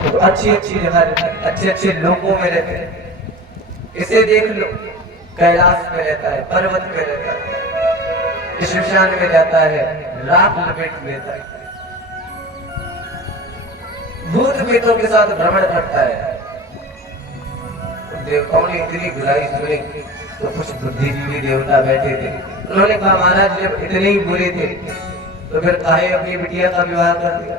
तो अच्छी अच्छी जगह अच्छे अच्छे लोगों में रहते हैं। इसे देख लो, कैलाश में रहता है, पर्वत में रहता है, शमशान में जाता है, राख लपेट लेता है, भूत प्रेतों के साथ भ्रमण करता है। देवताओं ने इतनी बुराई सुनी तो कुछ बुद्धिजीवी देवता बैठे थे, उन्होंने कहा महाराज जब इतने ही बुरे थे तो फिर काहे अपनी बिटिया का विवाह कर दिया।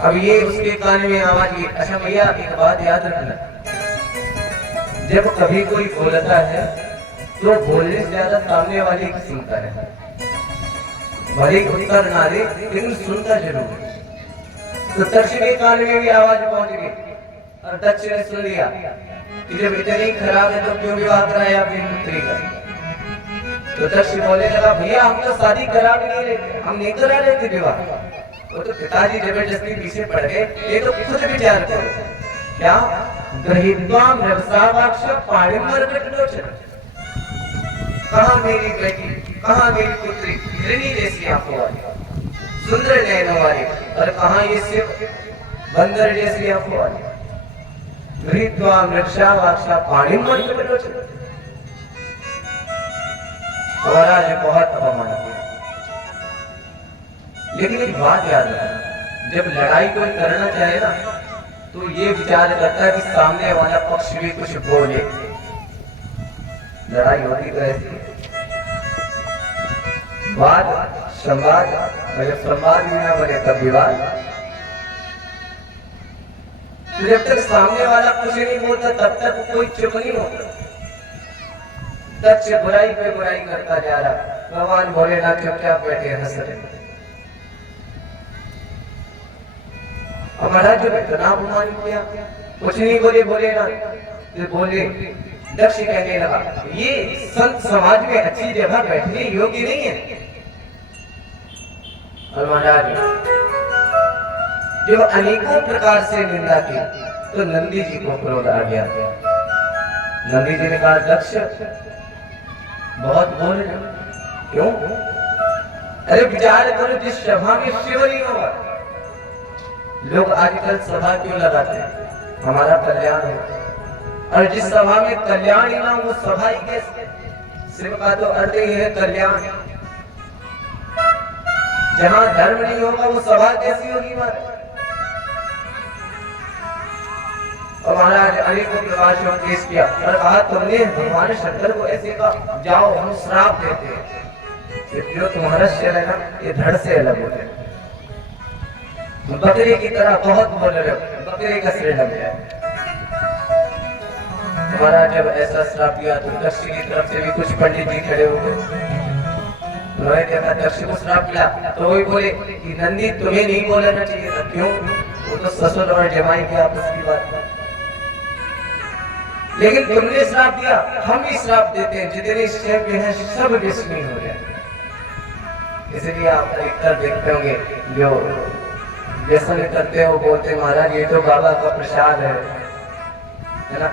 अब ये उसके कान में आवाज की, अच्छा भैया एक बात याद रखना, जब कभी कोई बोलता है तो बोलने से ज्यादा सामने वाले की सुनता है, भले उत्तर ना दे लेकिन सुनता जरूर है। तो दक्ष के कान में भी आवाज पहुंच गई और दक्ष ने सुन लिया कि जब इतने ही खराब है तो क्यों विवाह कराया अपनी पुत्री का। तो दक्ष बोलने लगा भैया हम तो शादी करा भी नहीं रहे, हम नहीं करा रहे थे विवाह, वो तो पिताजी जबरदस्ती पीछे पड़ गए। ये तो खुद विचार करो, क्या ग्रहित्वाम रवसावाक्ष पाणिमर कटलोचन, कहाँ मेरी बेटी, कहाँ मेरी पुत्री हिरणी जैसी आंखों वाली, सुंदर नयनों वाली, और कहाँ ये शिव बंदर जैसी आंखों वाली। ग्रहित्वाम रवसावाक्ष पाणिमर कटलोचन, महाराज ने बहुत अपमान किया। लेकिन एक बात याद रखना, जब लड़ाई कोई करना चाहे ना तो ये विचार करता है कि सामने वाला पक्ष भी कुछ बोले। लड़ाई होती तो ऐसी वाद संवाद, जब संवाद ही ना बने तब विवाद। तो जब तक सामने वाला कुछ नहीं बोलता तब तक कोई चुप नहीं होता। दक्ष बुराई पे बुराई करता जा रहा, भगवान भोलेनाथ चुपचाप बैठे हंस रहे। महाराज जब इतना अपमान किया कुछ नहीं बोले भोलेनाथ, तो बोले दक्ष कहने लगा ये संत समाज में अच्छी जगह बैठने योग्य नहीं है। और महाराज जब अनेकों प्रकार से निंदा की तो नंदी जी को क्रोध आ गया। नंदी जी ने कहा दक्ष बहुत बोल रहे, क्यों? अरे विचार करो, जिस सभा में शिव नहीं होगा, लोग आजकल सभा क्यों लगाते हैं? हमारा कल्याण है, और जिस सभा में कल्याण ही ना वो सभा ही कैसे? शिव का तो अर्थ ही है कल्याण। जहां धर्म नहीं होगा वो सभा कैसी होगी? और महाराज अनेकों प्रकार से उपदेश किया और कहा तुमने भगवान शंकर को ऐसे कहा, जाओ हम श्राप देते हैं, जो तुम्हारा शरीर है ना ये धड़ से अलग होते हैं, बकरे की तरह बहुत बोल रहे हो, बकरे का सिर लग जाए। महाराज जब ऐसा श्राप दिया तो दक्ष की तरफ से भी कुछ पंडित जी खड़े हो गए। उन्होंने देखा दक्ष को श्राप मिला तो वही बोले कि नंदी तुम्हें नहीं बोलना चाहिए था। क्यों? वो तो ससुर और जमाई की आपस की बात, लेकिन तुमने श्राप दिया, हम भी श्राप देते हैं, जितने शिव हैं सब विष्णु हो जाए। इसलिए आप अधिकतर देखते होंगे जो व्यसन करते हो बोलते महाराज ये तो बाबा का प्रसाद है ना।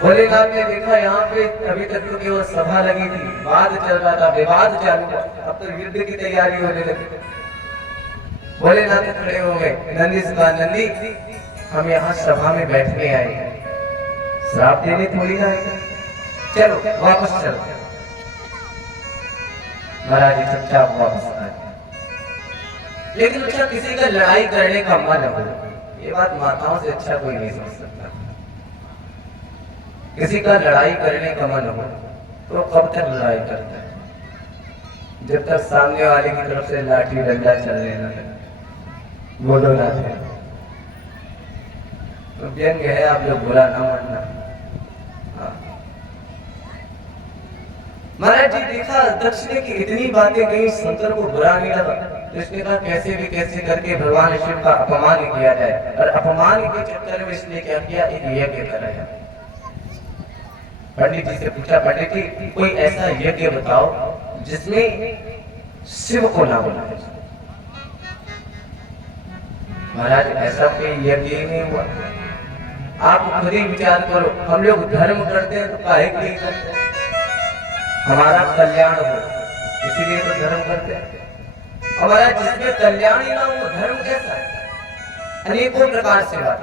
भोलेनाथ ने देखा यहाँ पे अभी तक तो केवल सभा लगी थी, वाद चल रहा था, विवाद चालू था, अब तो युद्ध की तैयारी होने लगी। भोलेनाथ खड़े हो गए, नंदी से कहा नंदी हम यहाँ सभा में बैठने आए हैं, श्राप देने थोड़ी ना आए, चलो वापस चलो। महाराज जी चुपचाप वापस आए। लेकिन अच्छा किसी का लड़ाई करने का मन हो, ये बात माताओं से अच्छा कोई नहीं समझ सकता। किसी का लड़ाई करने का मन हो तो कब तक लड़ाई करता है? जब तक सामने वाले की तरफ से लाठी डंडा चलने लगे। बोलो ना तो व्यंग है, आप लोग बुरा ना मानना। महाराज जी देखा दक्ष ने कि इतनी बातें कही, शंकर को बुरा नहीं लगा, तो इसने कहा कैसे भी कैसे करके भगवान शिव का अपमान किया जाए। और अपमान के चक्कर में इसने क्या किया, एक यज्ञ कराया। पंडित जी से पूछा पंडित जी कोई ऐसा यज्ञ बताओ जिसमें शिव को ना बुलाया। महाराज ऐसा कोई यज्ञ ही नहीं हुआ। आप खुद ही विचार करो, हम लोग धर्म करते हैं तो काहे के लिए करते हैं? हमारा कल्याण हो इसीलिए तो धर्म करते हैं। हमारा जिसमें कल्याण ही ना हो धर्म कैसा है? अनेकों प्रकार से बात।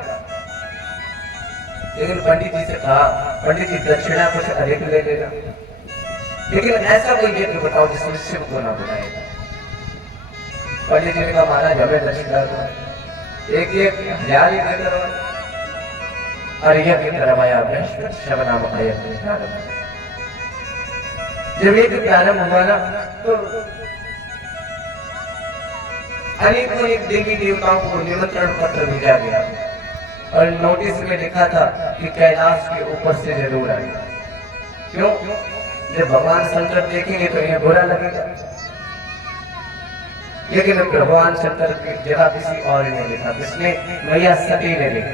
लेकिन पंडित जी से कहा, पंडित जी दक्षिणा कुछ अधिक ले लेना, लेकिन ऐसा कोई यज्ञ बताओ जिसमें शिव को ना बुलाएगा। पंडित जी ने कहा महाराज हमें दक्षिणा दो, एक 1000 ही देकर और यज्ञ करवाया, बृहस्पति शव नामक यज्ञ। जब यज्ञ प्रारंभ हुआ ना तो अनेकों एक देवी देवताओं को निमंत्रण पत्र भेजा गया और नोटिस में लिखा था कि कैलाश के ऊपर से जरूर आए। क्यों? जब भगवान शंकर देखेंगे तो इन्हें बुरा लगेगा। लेकिन भगवान शंकर की जगह किसी और ने लिखा, किसने? मैया सती ने लिखा।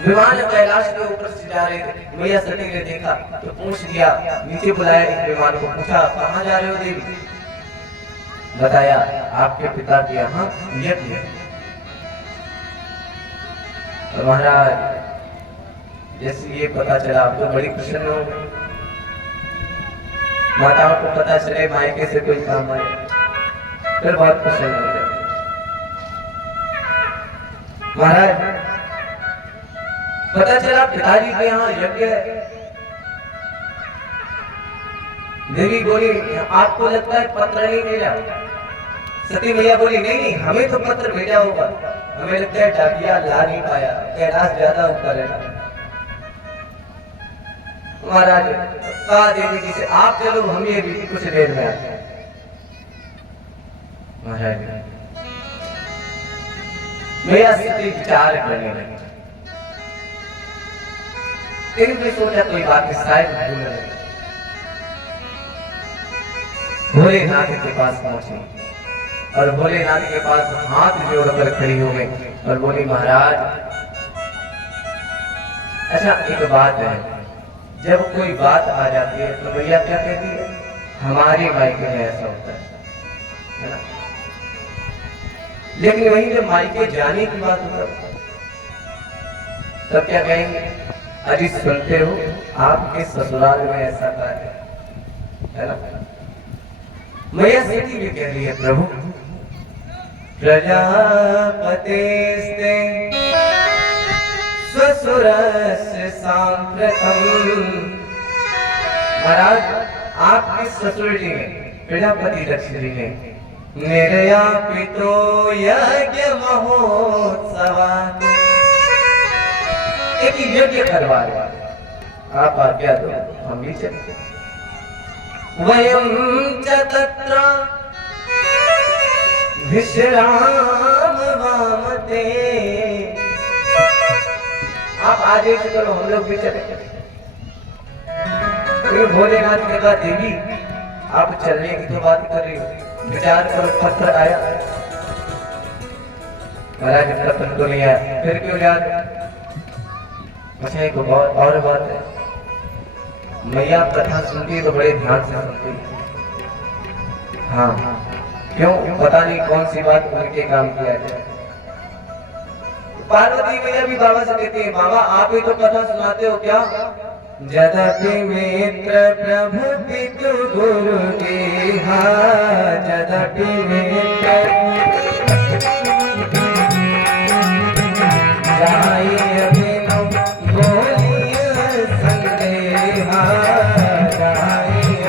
विमान कैलाश के ऊपर से जा रहे थे, मैया सती ने देखा तो पूछ दिया, नीचे बुलाया एक विमान को, पूछा कहाँ जा रहे हो देवी? बताया आपके पिता के यहाँ यज्ञ। तो महाराज जैसे ये पता चला आप तो बड़ी प्रसन्न हो गए। माताओं को पता चले मायके से कोई काम आए फिर बहुत प्रसन्न हो गए। महाराज पता चला पिताजी के यहाँ यज्ञ है। देवी बोली आपको लगता है पत्र नहीं भेजा? सती मैया बोली नहीं, हमें तो पत्र भेजा होगा, हमें लगता है डाकिया ला नहीं पाया, कैलाश ज्यादा ऊपर है। महाराज कहा देवी जी से आप चलो, हम ये भी कुछ देर में आते हैं। महाराज मैया सती विचार करने लगी, फिर भी सोचा कोई बात शायद भूल रहे। भोलेनाथ के पास पहुंची और भोलेनाथ के पास हाथ जोड़कर खड़ी हो गई और बोली महाराज अच्छा एक बात है, जब कोई बात आ जाती है तो भैया क्या कहती है? हमारी मायके में ऐसा होता है ना? लेकिन वही जब मायके जाने की बात होता तब क्या कहेंगे? अजी सुनते हो आपके ससुराल में ऐसा कार्य है ना? मैया सती भी कह रही है प्रभु प्रजापतेस्ते स्वसुरस्य सांप्रतम। महाराज आपके ससुर जी ने प्रजापति दक्ष जी ने निर्यापितो यज्ञ महोत्सव एक यज्ञ करवा रहे, आप आज्ञा दो हम भी चलते। वयं च तत्र विश्राम वामते, आप आदेश करो हम लोग भी चले। भोलेनाथ ने कहा देवी आप चलने की तो बात कर रही हो, विचार करो पत्र आया। महाराज पत्र तो नहीं आया, फिर क्यों याद? अच्छा एक और बात है, मैया कथा सुनती है तो बड़े ध्यान से सुनती है। हाँ क्यों? पता नहीं कौन सी बात उनके काम किया जाए। पार्वती मैया भी बाबा से कहती है बाबा आप ही तो कथा सुनाते हो क्या? जदपि मित्र प्रभु पितु गुरु गेहा, जदपि मित्र जाय अभिनव बोलिय संदेहा, जाय अभिनव।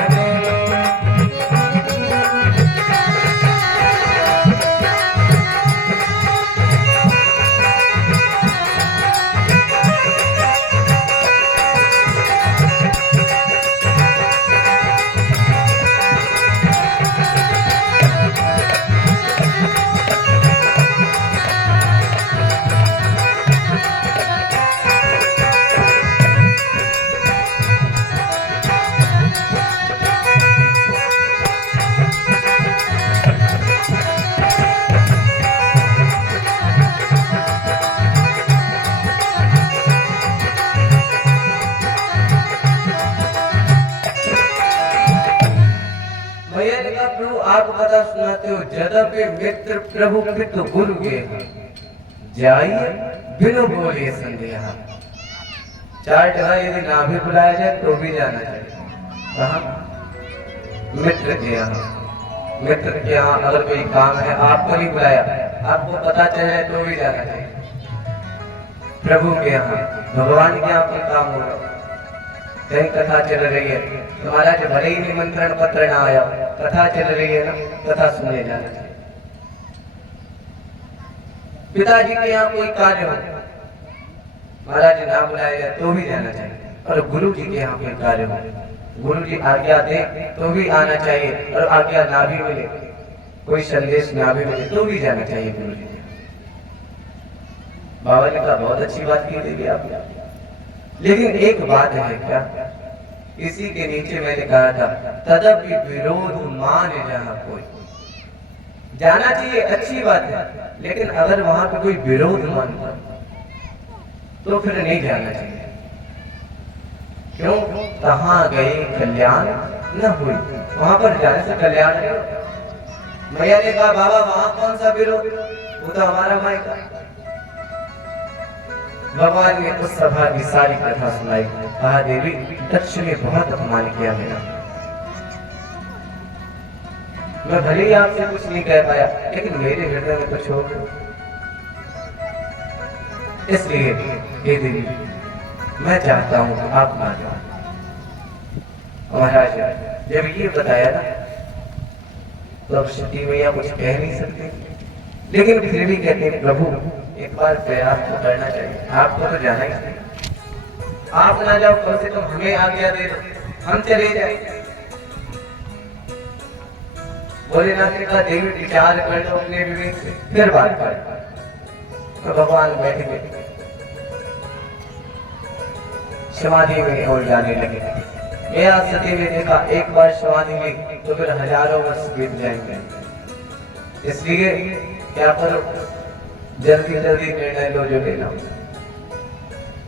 आप कथा सुनाते हो जदपि मित्र प्रभु पितु गुरु के जाइए बिनु बोले संदेहा। चार जगह यदि ना भी बुलाया जाए तो भी जाना चाहिए। कहा? मित्र के यहाँ। मित्र के यहाँ अगर कोई काम है, आपको नहीं बुलाया, आपको पता चले तो भी जाना चाहिए। प्रभु के यहाँ, भगवान के यहाँ कोई काम होगा, कहीं कथा चल रही है तो महाराज भले ही निमंत्रण पत्र ना आया, कथा चल रही है ना, कथा सुनने जाना चाहिए। पिताजी के यहाँ कोई कार्य हो, महाराज ना बुलाया जाए तो भी जाना चाहिए। और गुरु जी के यहाँ कोई कार्य हो, गुरु जी आज्ञा दे तो भी आना चाहिए, और आज्ञा ना भी मिले, कोई संदेश ना भी मिले तो भी जाना चाहिए गुरु जी। बाबा ने कहा बहुत अच्छी बात की देगी आपने, लेकिन एक बात है क्या, इसी के नीचे मैंने कहा था तदपि विरोध मान जहाँ कोई, जाना चाहिए अच्छी बात है, लेकिन अगर वहां पे कोई विरोध मानता तो फिर नहीं जाना चाहिए। क्यों? कहाँ गए कल्याण न हुई, वहां पर जाने से कल्याण नहीं होता। मैया ने कहा बाबा वहां कौन सा विरोध, वो तो हमारा मायका। भगवान ने उस सभा की सारी कथा सुनाई, कहा देवी दक्ष ने बहुत अपमान किया मेरा, मैं भले ही आपसे कुछ नहीं कह पाया, लेकिन मेरे हृदय में तो छोड़, इसलिए हे देवी मैं चाहता हूं कि आप मान जाओ। महाराज जब ये बताया ना तो अब सती मैया कुछ कह नहीं सकते, लेकिन फिर भी कहते हैं प्रभु एक बार प्रयास तो करना चाहिए, आपको तो जाना ही चाहिए, आप ना जाओ कम से कम हमें आज्ञा दे दो, हम चले जाए। भोलेनाथ ने कहा देवी विचार कर लो अपने विवेक से, फिर बात कर। तो भगवान बैठ गए समाधि में और जाने लगे। मेरा सती ने देखा एक बार समाधि में तो फिर हजारों वर्ष बीत जाएंगे, इसलिए क्या करो जल्दी जल्दी निर्णय लो जो लेना।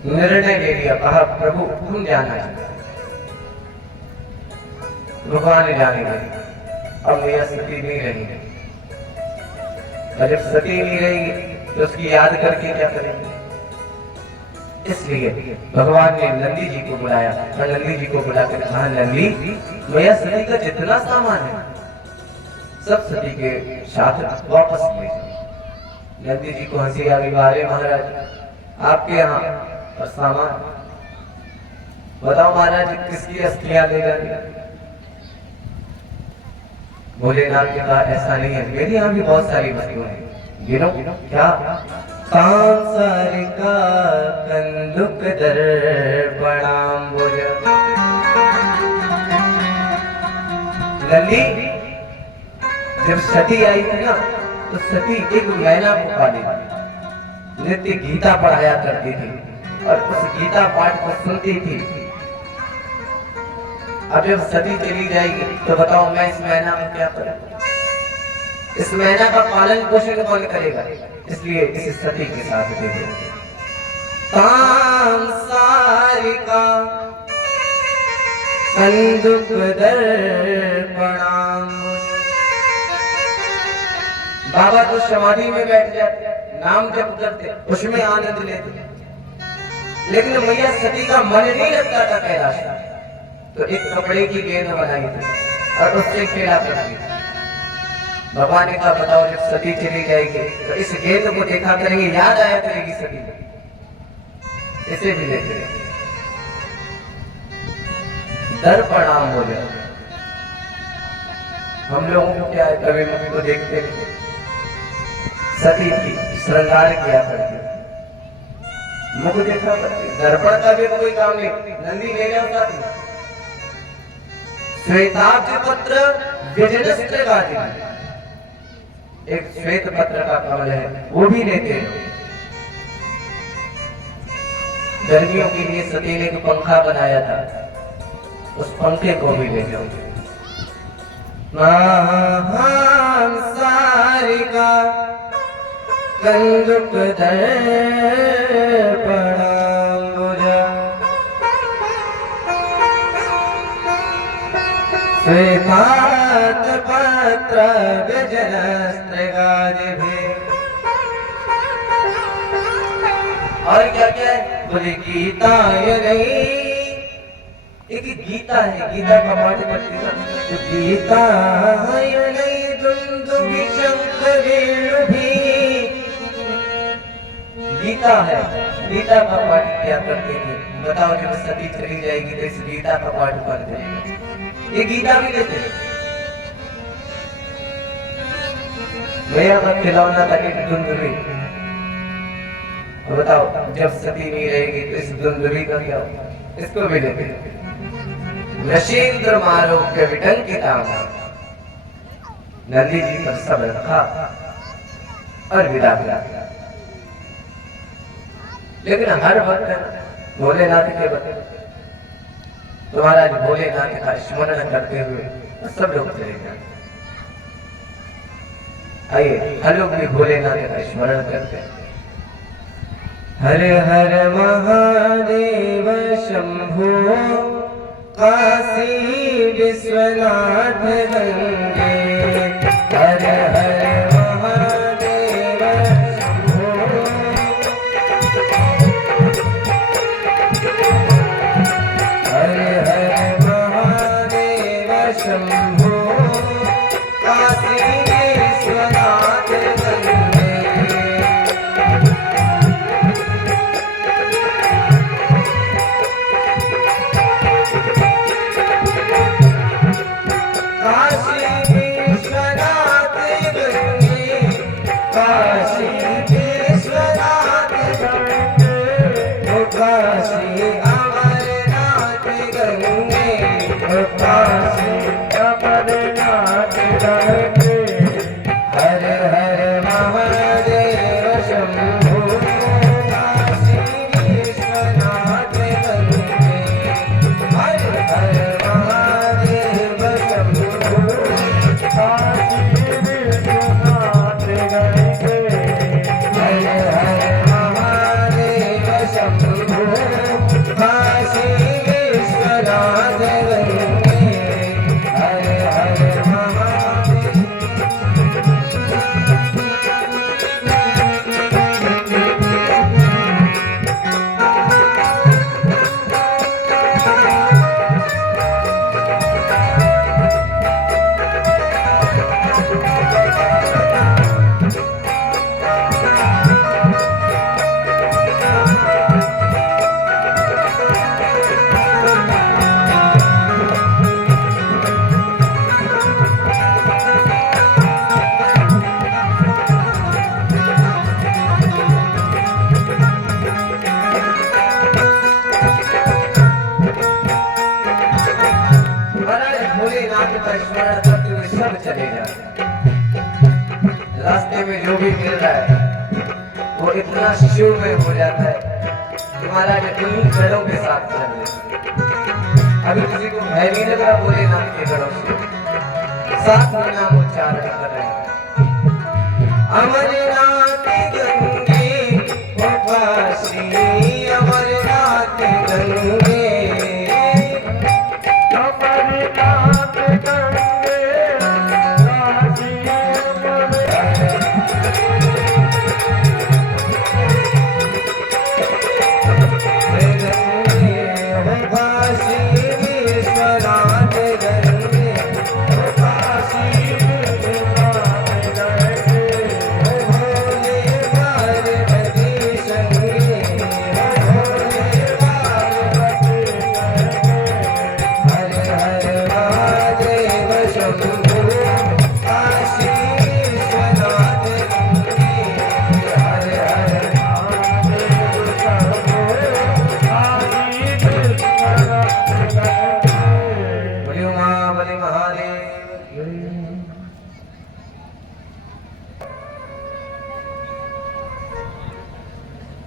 निर्णय ले लिया, कहा प्रभु तुम जाना है। भगवान ने जाने लगे, अब मैया सती नहीं रहेंगे, और जब सती नहीं रहेगी तो उसकी याद करके क्या करेंगे, इसलिए भगवान ने नंदी जी को बुलाया, और नंदी जी को बुलाकर कहा नंदी मैया सती का जितना सामान है सब सती के साथ वापस ले जाओ। नंदी जी को हंसी आ गई, अरे महाराज आपके यहाँ और सामान, बताओ महाराज किसकी अस्थियां ले जानी। भोलेनाथ ने कहा ऐसा नहीं है, मेरे यहाँ भी बहुत सारी वस्तुएं हैं, गिनो क्या, सांसारिका कंदुक दर्पणाम्बुज। नंदी जब सती आई थी ना तो सती एक मैना को पाली, नित्य गीता पढ़ाया करती थी और उस गीता पाठ को सुनती थी। अब जब सती चली जाएगी तो बताओ मैं इस मैना में क्या करूं, इस मैना का पालन पोषण कौन करेगा, इसलिए इस सती के साथ दे दो। सांसारिका कंदुक दर्पणाम्बुज। बाबा तो समाधि में बैठ जाते, नाम जप करते, उसमें आनंद लेते, लेकिन मैया सती का मन नहीं लगता था कैलाश, तो एक कपड़े की गेंद बनाई थी और उससे खेला करती थी। भगवान ने कहा बताओ जब सती चली जाएगी तो इस गेंद को देखा करेंगे, याद आया करेगी सती, इसे भी लेते दर्पणाम हो जाए। हम लोगों को क्या है, कभी मुख को देखते सती की श्रृंगार किया करते, मुख देखा करते, दर्पण का भी कोई काम नहीं। नंदी ले जाता थी श्वेताब्ज पत्र व्यजनस्त्र का दिन, एक श्वेत पत्र का कमल है वो भी लेते हैं। गर्मियों के लिए सती ने एक पंखा बनाया था, उस पंखे को भी ले जाओ। सांसारिका कंदुक दर्पणाम्बुज। श्वेताब्ज पत्र व्यजनस्त्रगादिभिः। और क्या क्या है बोले गीता एक गीता है, गीता का पाठ करते हैं, गीता वेणु भी गीता है, गीता का पाठ किया करते थे। बताओ जब सती चली जाएगी तो इस गीता का पाठ कर देगा, ये गीता भी लेते हैं। भैया का खिलौना था एक धुंधुली, बताओ जब सती नहीं रहेगी तो इस धुंधुली का क्या होगा, इसको भी लेते हैं। नशेंद्र मारोग्य विटंकिता, नंदी जी पर सब रखा और विदा किया। लेकिन हर वक्त भोलेनाथ के वक्त तुम्हारा भोलेनाथ का स्मरण करते हुए सब लोग चले जाए। आइए हम लोग भी भोलेनाथ का स्मरण करते हैं। हर हर महादेव शंभो काशी विश्वनाथ गंगे, हर हर महादेव शंभो, हर हर महादेव शंभो काशी विश्वनाथ गंगे। रास्ते में जो भी मिल रहा है वो इतना शिव में हो जाता है कि महाराज उन्हीं गढ़ों के साथ चल रहे। अभी किसी को भय नहीं लग रहा भोलेनाथ के गढ़ों से, साथ में नाम उच्चारण कर रहे हैं। अमरनाथ गंगे वो काशी, अमरनाथ गंगे, अमरनाथ गंगे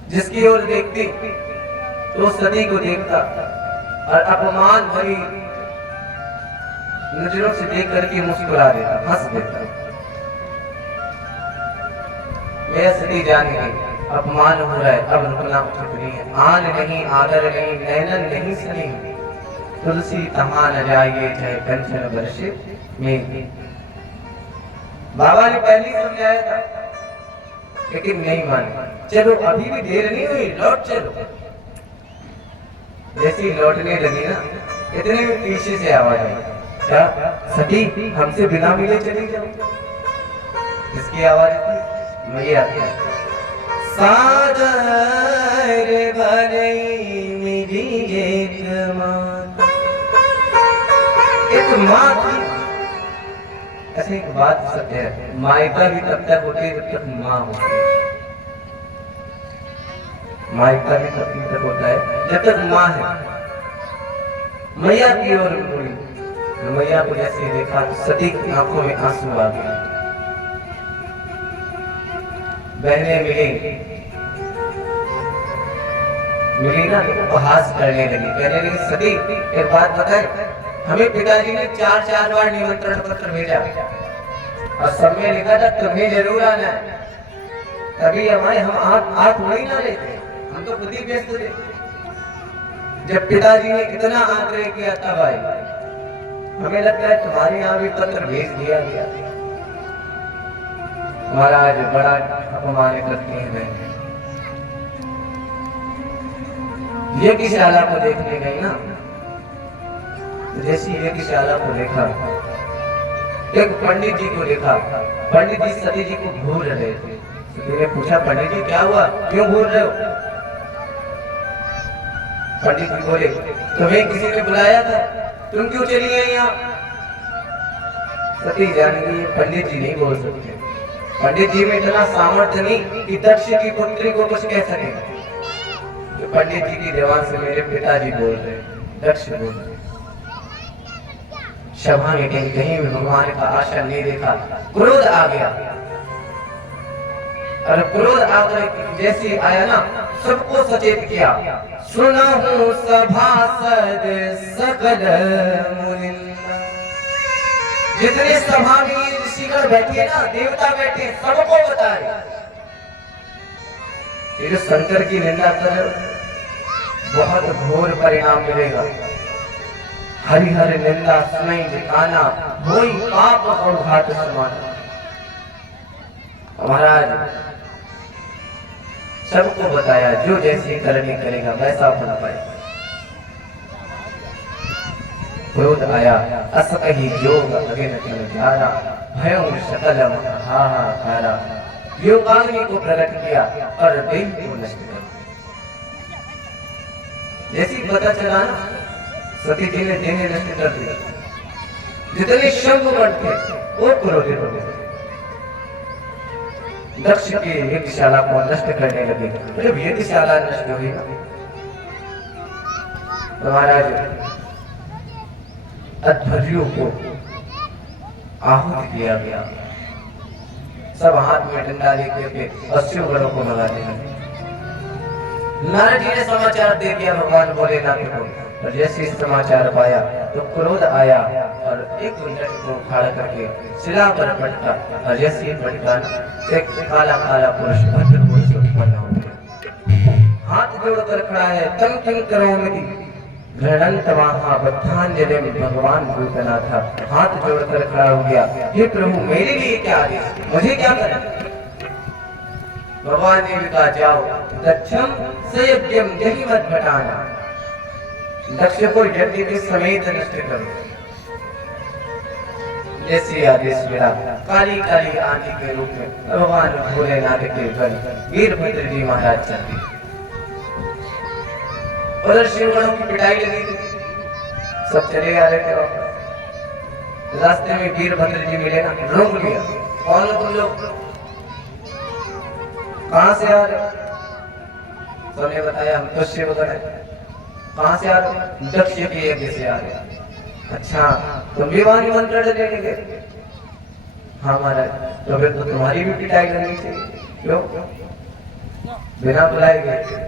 जिसकी ओर देखती तो सती को देखता और अपमान भरी नजरों से देख करके मुस्कुरा देता, हंस देता। यह सती जान गई अपमान हो रहा है, अब रुकना उचित नहीं है। आन नहीं, आदर नहीं, नैनन नहीं सनी, तुलसी तहा न जाइए चाहे कंचन वर्षे में। बाबा ने पहले ही समझाया था लेकिन नहीं माने। चलो अभी भी देर नहीं हुई, लौट चलो। जैसे ही लौटने लगी ना, इतने में पीछे से आवाज आई, क्या सती हमसे बिना मिले चली जाओ? इसकी आवाज थी मैया की। सादर भले मेरी एक माँ थी। ऐसे एक बात सत्य है, मायका भी तब तक होती है जब तक माँ होती है। मायका भी तब तक होता है जब तक माँ है। मैया की ओर मुड़ी, मैया को जैसे देखा सती की आंखों में आंसू आ गए। बहनें मिली ना, उपहास करने लगी, कहने लगी सती एक बात बताए, हमें पिताजी ने 4 बार निमंत्रण पत्र भेजा और सब में लिखा था तुम्हें जरूर आना है। तभी हमारे हम आंख वही ना लेते, हम तो खुद ही व्यस्त थे। जब पिताजी ने इतना आग्रह किया तब आई। हमें लगता है तुम्हारे यहाँ भी पत्र भेज दिया गया। महाराज बड़ा अपमान करती है बहन। यज्ञशाला को देखने गई ना, जैसी यज्ञशाला को देखा, एक पंडित जी को देखा। पंडित जी सती जी को घूर रहे थे। सती ने पूछा पंडित जी क्या हुआ, क्यों घूर रहे हो? पंडित जी बोले तुम्हें किसी ने बुलाया था, तुम क्यों चली आई यहाँ? सती जानेगी पंडित जी नहीं बोल सकते। पंडित जी में इतना सामर्थ्य नहीं कि दक्ष की पुत्री को कुछ कह सके। तो पंडित जी की जबान से मेरे पिताजी बोल रहे, दक्ष बोल रहे। सभा में कहीं भी भगवान का आशा नहीं देखा, क्रोध आ गया। और क्रोध आकर जैसे आया ना, सबको सचेत किया। सुनहु सभासद सकल मुनिंदा। जितने सभा में ऋषिगण बैठे ना, देवता बैठे, सबको बताए ये जो शंकर की निंदा कर बहुत घोर परिणाम मिलेगा। हरिहर निंदा सुनई दिखाना, होई पाप और घाट समान। महाराज सबको बताया जो जैसी करनी करेगा वैसा फल पाएगा। क्रोध आया, अस कही जोग अगिन किन ध्यारा, भयं सकल हाहाकारा। योगाग्नि को प्रकट किया और देह को नष्ट कर। जैसी पता चला ना, सती जी ने देह नष्ट कर दिया। जितने शंभुगण थे वो क्रोधित हो गए, दक्ष की यज्ञशाला को नष्ट करने लगे। जब यज्ञशाला नष्ट हुई तो महाराज अध्वर्युओं को आहूत किया गया। सब हाथ में डंडा लेकर के अश्वगणों को भगाने लगे। नारद जी ने समाचार दे दिया भगवान भोलेनाथ को, और जैसे इस समाचार पाया तो क्रोध आया और एक मिनट को उखाड़ करके शिला पर पटका। और जैसे ही पटका एक काला काला पुरुष भद्र पुरुष उत्पन्न हो गया। हाथ जोड़कर खड़ा है, तम किम करोमि घृणंत महाबद्धांजलि में भगवान भूतनाथ हाथ जोड़कर खड़ा हो गया। हे प्रभु मेरे लिए क्या आदेश, मुझे क्या करना? भगवान ने भी कहा जाओ दक्षम सयज्ञम जहि मत घटाना। दक्ष को यज्ञ के समेत नष्ट करो। जैसे आदेश मिला, काली काली आंधी के रूप में भगवान भोलेनाथ के घर वीरभद्र जी महाराज चलते। उधर शिवगणों की पिटाई लगी थी, सब चले आ रहे थे वापस। रास्ते में वीरभद्र जी मिले ना, रोक लिया। कौन हो तुम लोग, कहां से आ रहे? सबने बताया हम तो शिवगण हैं। कहां से आ रहे? दक्ष के यज्ञ से आ रहे। अच्छा तुम भी वहां निमंत्रण देने गए? हाँ महाराज। तो फिर तो तुम्हारी भी पिटाई करनी चाहिए। क्यों बिना बुलाए गए?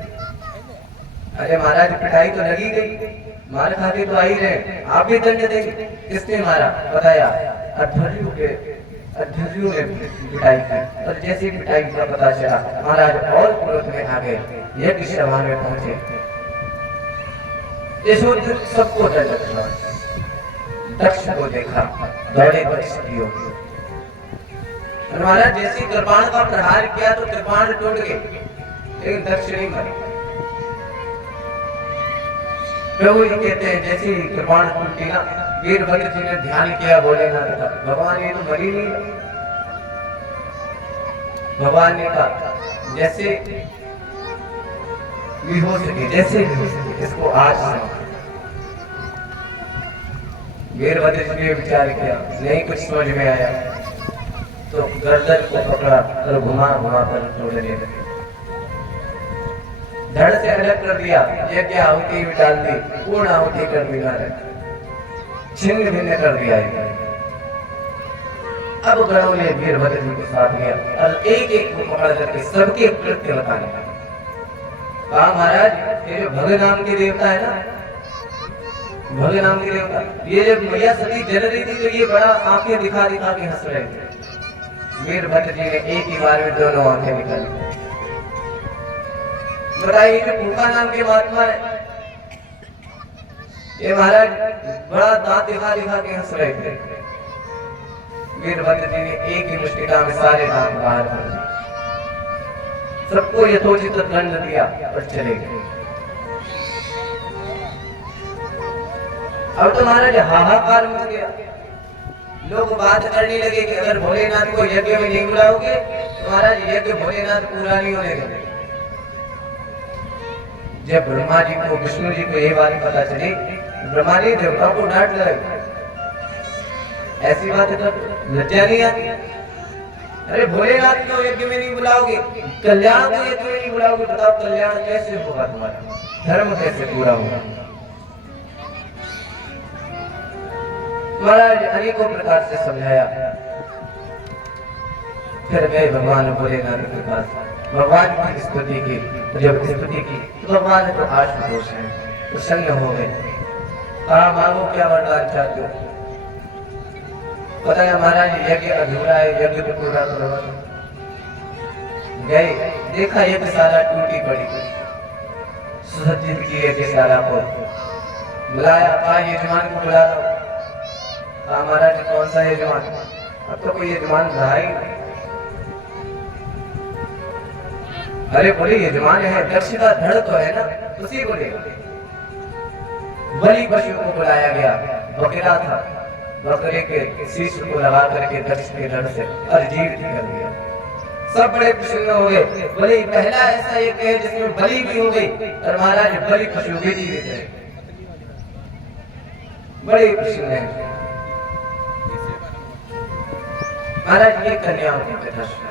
अरे महाराज पिटाई तो लगी गई, मार खाते तो आ ही रहे, आप भी दंड देंगे। किसने मारा बताया? अध्वर्युओं ने पिटाई की। और जैसे पिटाई का पता चला महाराज और क्रोध में आ गए, यज्ञ सभा में पहुंचे। सबको दंड दिया। दक्ष को देखा, दौड़े दक्ष की ओर। महाराज जैसे कृपाण का प्रहार किया तो कृपाण टूट गए, लेकिन दक्ष नहीं मरे। प्रभु ये कहते हैं जैसे कृपाण टूटी ना, वीरभद्र जी ने ध्यान किया भोलेनाथ का, भगवान ये तो मरी नहीं। भगवान ने कहा जैसे भी हो सके, जैसे भी हो सके इसको आज से। वीरभद्र जी ने विचार किया, नहीं कुछ समझ में आया तो गर्दन को पकड़ा और घुमा घुमा कर तोड़ने लगे। धड़ से अलग कर दिया, यज्ञ आहुति में डाल दी, पूर्ण आहुति कर दी, छिन्न भिन्न कर दिया। अब गणों ने वीरभद्र जी को साथ लिया और एक एक को पकड़ करके सबके कृत्य बताने लगे। कहा महाराज ये जो भग नाम के देवता है ना, भग नाम के देवता, ये जब मैया सती जल रही थी तो ये बड़ा आंखें दिखा दिखा के हंस रहे थे। वीरभद्र जी ने एक ही बार में दोनों आंखें निकाली। बताइए जो भूखा नाम के महात्मा है, ये महाराज बड़ा दांत दिखा दिखा के हंस रहे थे। वीरभद्र जी ने एक ही मुष्टिका में सारे दांत बाहर कर दिए, सबको यथोचित दंड दिया और चले गए। अब तो महाराज हाहाकार मच गया। लोग बात करने लगे कि अगर भोलेनाथ को यज्ञ में नहीं बुलाओगे तो महाराज यज्ञ भोलेनाथ पूरा नहीं होने देंगे। जब ब्रह्मा जी को, विष्णु जी को ये बात पता चली, ब्रह्मा ने देवताओं को डांट लगाई, ऐसी बात है तो लज्जा नहीं आती। अरे भोलेनाथ को यज्ञ में नहीं बुलाओगे, कल्याण को यज्ञ में नहीं बुलाओगे, बताओ कल्याण कैसे होगा तुम्हारा, धर्म कैसे पूरा होगा। महाराज अनेकों प्रकार से समझाया, फिर गए भगवान भोलेनाथ के पास, भगवान की स्तुति की। जब स्तुति की तो भगवान को आशुतोष है प्रसन्न हो गए। कहा मांगो क्या वरदान चाहते हो। पता है महाराज यज्ञ अधूरा है, यज्ञ को पूरा करो। गए, देखा यज्ञशाला टूटी पड़ी, सुसज्जित की यज्ञशाला को बुलाया, कहा यजमान को बुला लो। कहा महाराज कौन सा यजमान, अब तो कोई यजमान रहा ही नहीं। अरे बोले यजमान है, दक्ष का धड़ तो है ना, उसी को ले। बलि पशु को बुलाया गया, बकरा था, बकरे के शीश को लगा करके दक्ष के धड़ से अर्जीव कर दिया। सब बड़े प्रसन्न हो गए, बोले पहला ऐसा एक है जिसमें बलि भी हो गई और महाराज बलि पशु भी जीवित है। बड़े प्रसन्न है महाराज। ये कन्याओं की कथा सुनाई।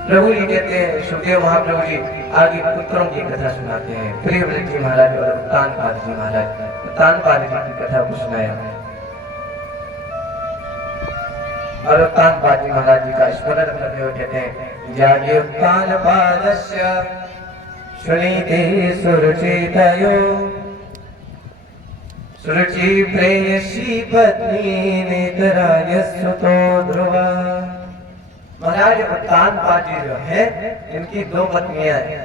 प्रभु जी कहते हैं, सुखदेव महाप्रभु जी आगे पुत्रों की कथा सुनाते हैं। प्रियव्रत जी महाराज और तानपाद जी महाराज, तानपाद जी की कथा को सुनाया और तानपाद जी महाराज जी का स्मरण करते हुए कहते हैं, जागे तानपादस्य सुनीते सुरुचितयो सुरुचि प्रेयसी पत्नी नेतराय सुतो ध्रुवा। महाराज तानपाद जी जो है, इनकी दो पत्नियां हैं,